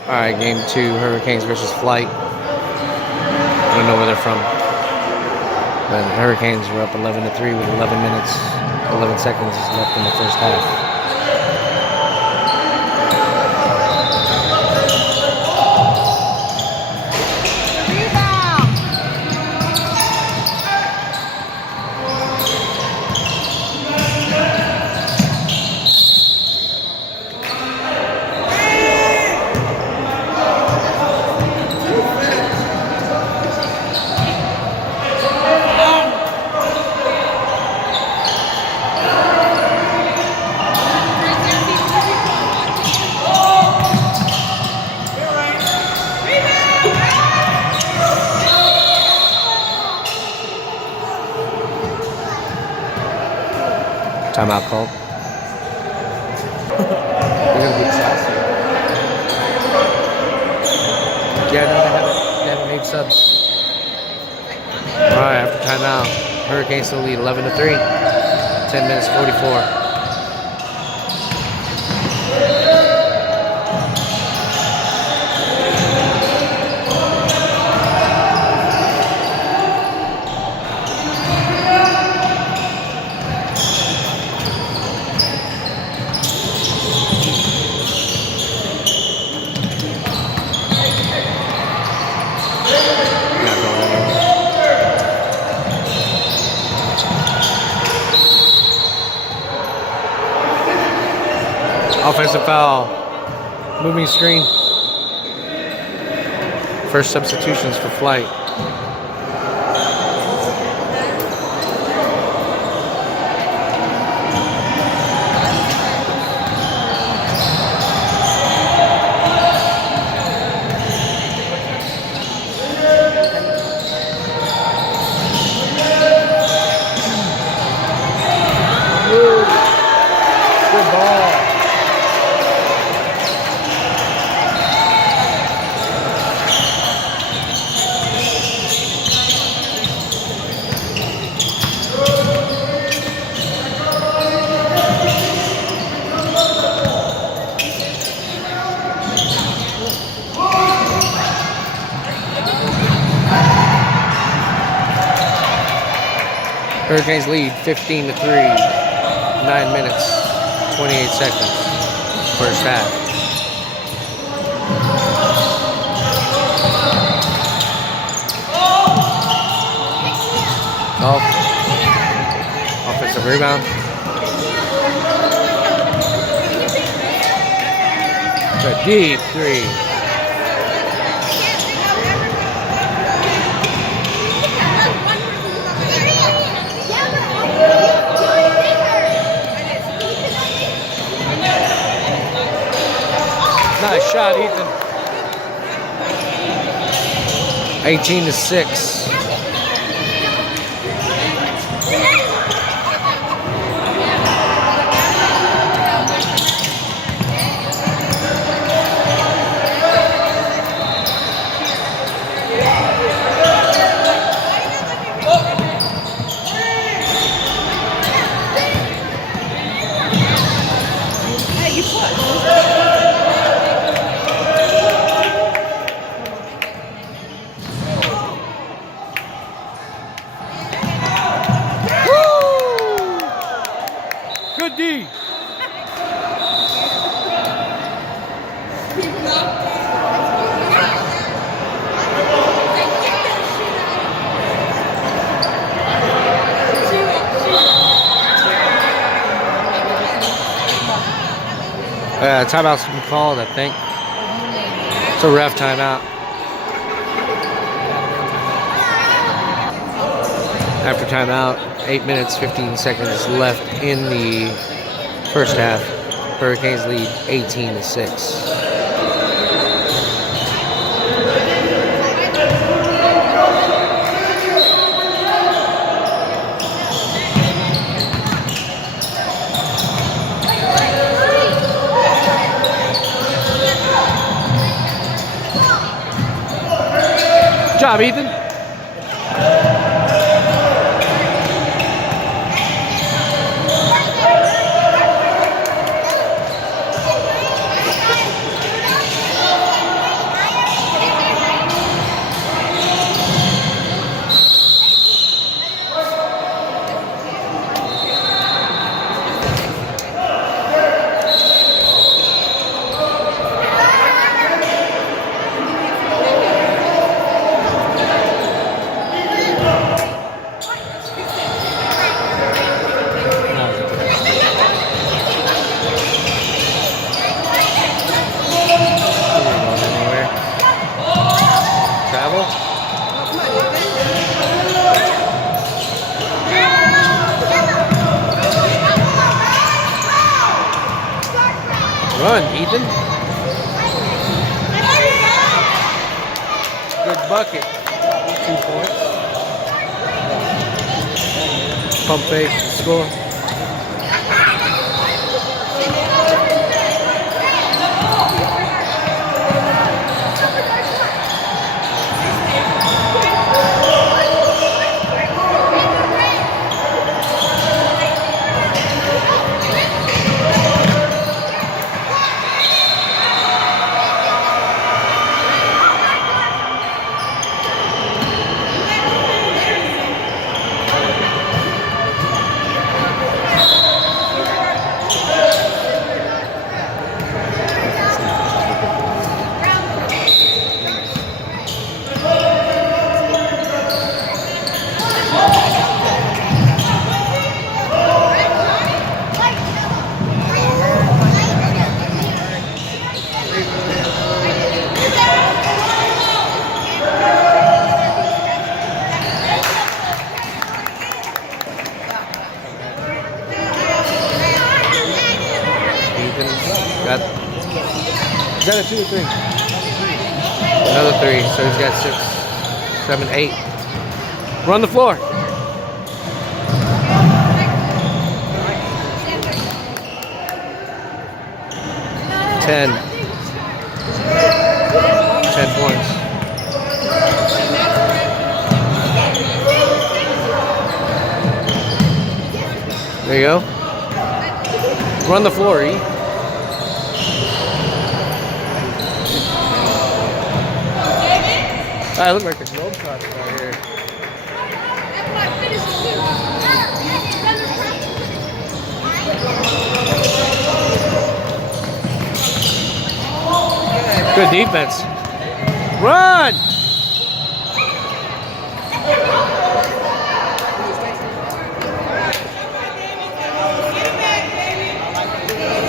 Alright, game 2, Hurricanes versus Flight. I don't know where they're from. But the Hurricanes were up 11-3 with 11 minutes, 11 seconds left in the first half. Timeout called. They're gonna get sassy. Yeah, no, they haven't made subs. Alright, after timeout, Hurricanes still lead 11-3. 10 minutes 44. Offensive foul. Moving screen. First substitutions for Flight. Good ball. Hurricanes lead 15-3. 9 minutes, 28 seconds. First half. Off. Offensive rebound. A deep three. Nice shot, Ethan. 18-6. Good D. Timeout's been called, I think. It's a ref timeout. After timeout, 8 minutes, 15 seconds left in the first half. Hurricanes lead 18-6. Good job, Ethan. bucket. 2 points. Pump fake, score. Got, is that a 2 or 3? Another 3, so he's got 6, 7, 8. Run the floor. Ten points. There you go. Run the floor, E. I look like the Globetrotters out here. Good defense. Run!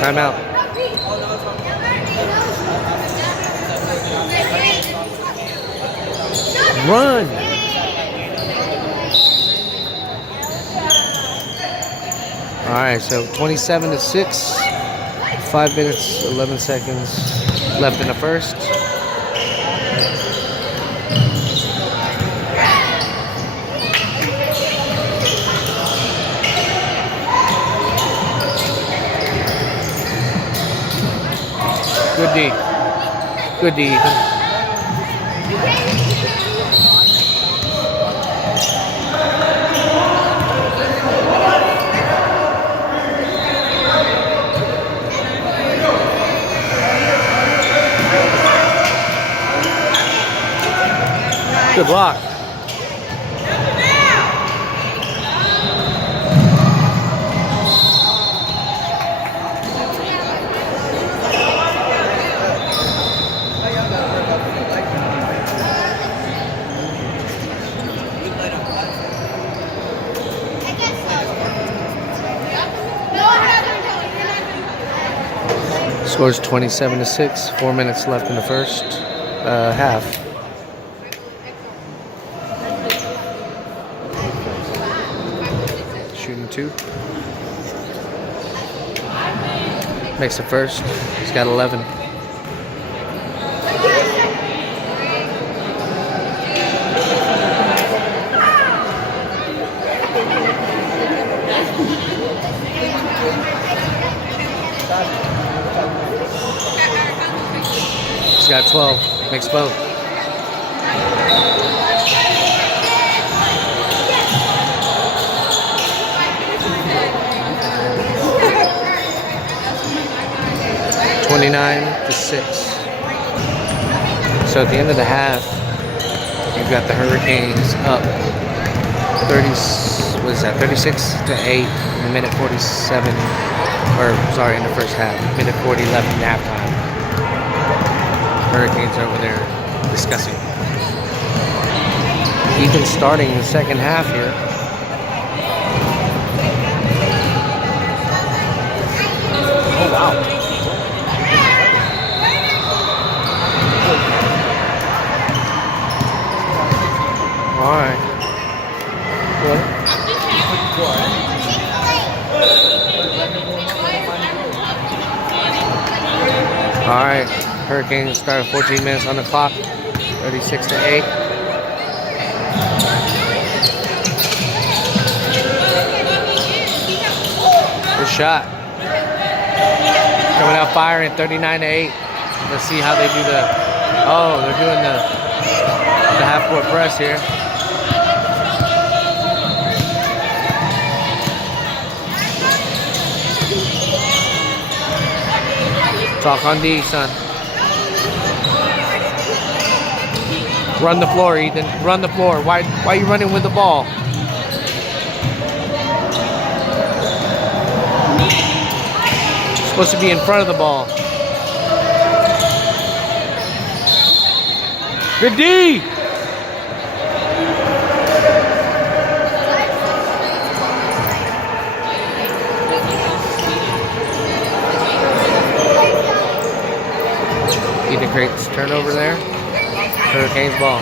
Timeout. Run! All right, so 27-6, 5 minutes, 11 seconds left in the first. Good D. Good D, Ethan. Good block. Scores 27-6, 4 minutes left in the first half. Shooting 2. Makes the first. He's got 11. He's got 12. Makes both. (29-6). So at the end of the half, you've got the Hurricanes up 36-8 in the minute 47, or sorry, in the first half, minute 40 left in halftime. Hurricanes over there discussing. Even starting the second half here. Oh wow. All right. All right. Hurricanes started 14 minutes on the clock. 36-8. Good shot. Coming out firing 39-8. Let's see how they do the. Oh, they're doing the half-court press here. Talk on D, son. Run the floor, Ethan. Run the floor. Why are you running with the ball? You're supposed to be in front of the ball. Good D! Ethan creates turnover there. Hurricanes ball.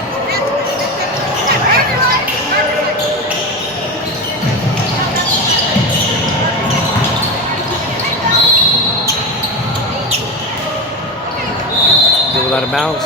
Dribble out of bounds.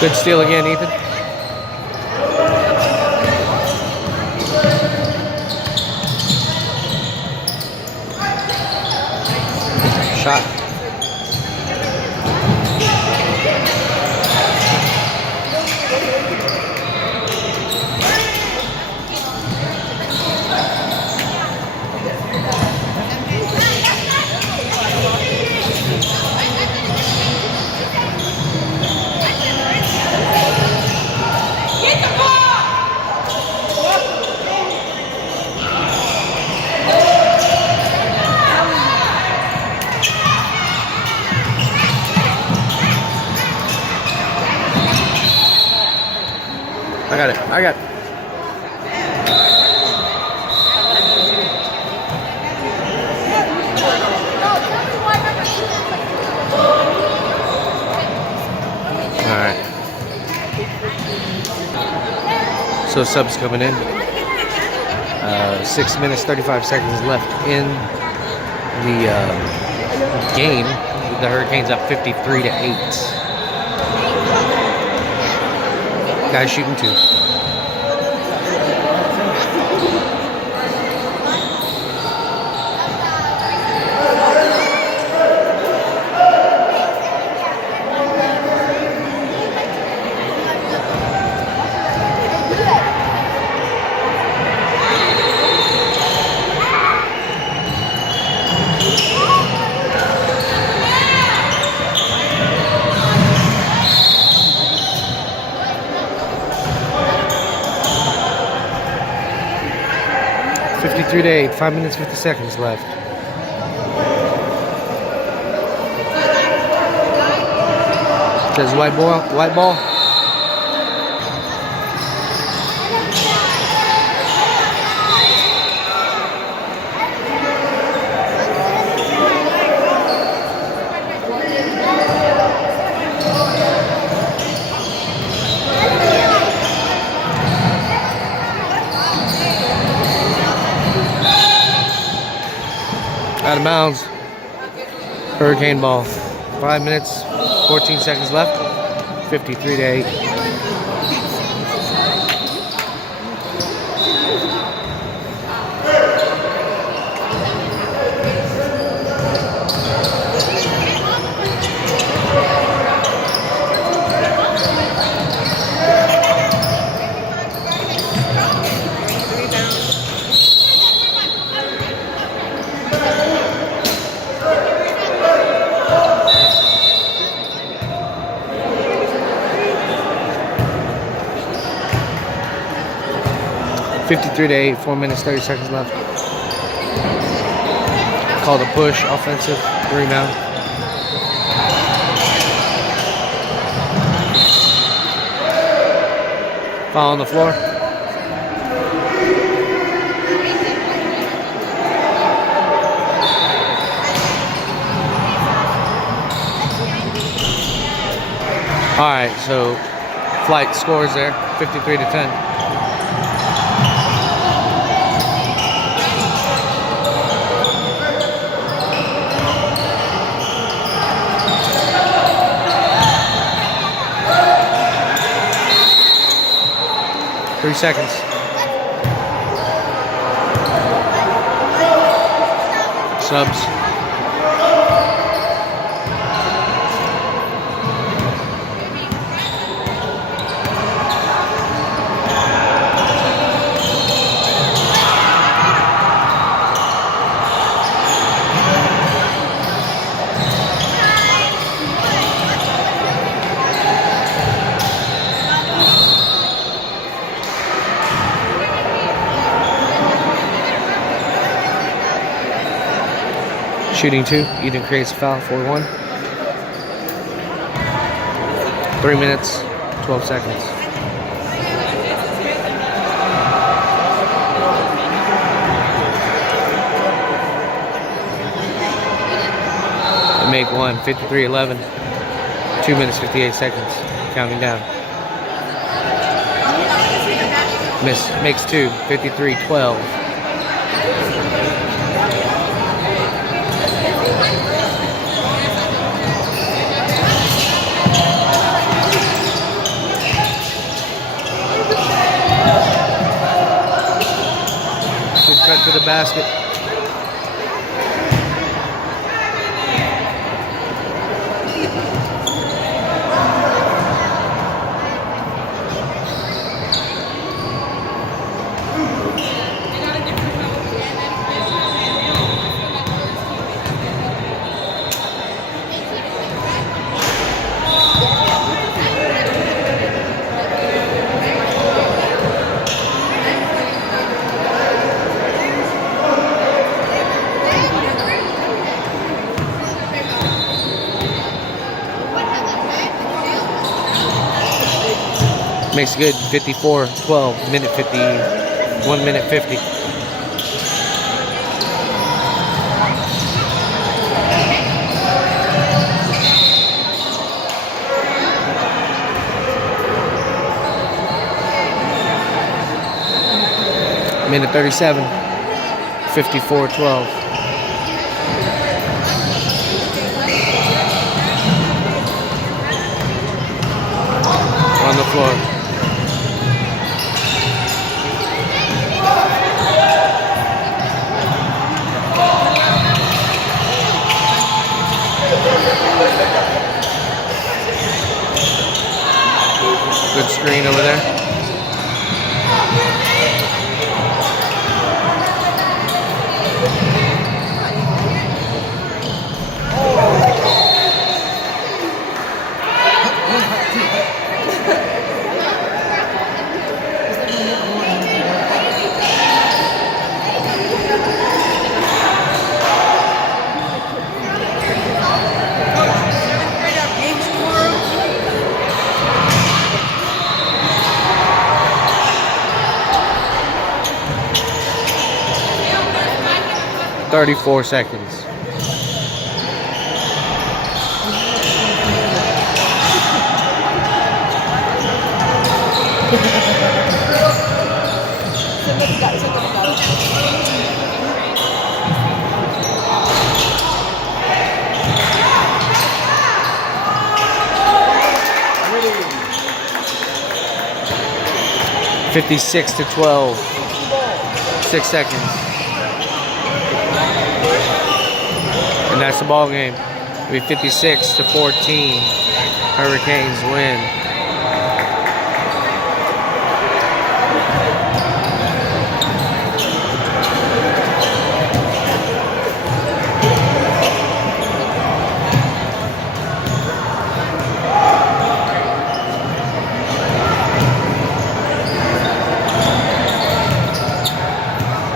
Good steal again, Ethan. Shot. I got it. All right. So subs coming in. 6 minutes, 35 seconds left in the game. The Hurricanes up 53-8. Guys shooting two. To 8, 5 minutes, 50 seconds left. Says white ball, white ball. Out of bounds. Hurricane ball. 5 minutes, 14 seconds left. 53-8. 53 to 8, 4 minutes, 30 seconds left. Called a push, offensive rebound. Foul on the floor. All right, so Flight scores there, 53 to 10. Three seconds. Subs. Shooting 2, Eden creates a foul, 4-1. 3 minutes, 12 seconds. They make one, 53-11. 2 minutes, 58 seconds. Counting down. Makes 2, 53-12. Cut to the basket. Makes good, 54-12, minute 50, 1 minute 50. Minute 37, 54-12. On the floor. Good screen over there. .34 seconds. (56-12). 6 seconds. And that's the ball game. It'll be 56-14. Hurricanes win.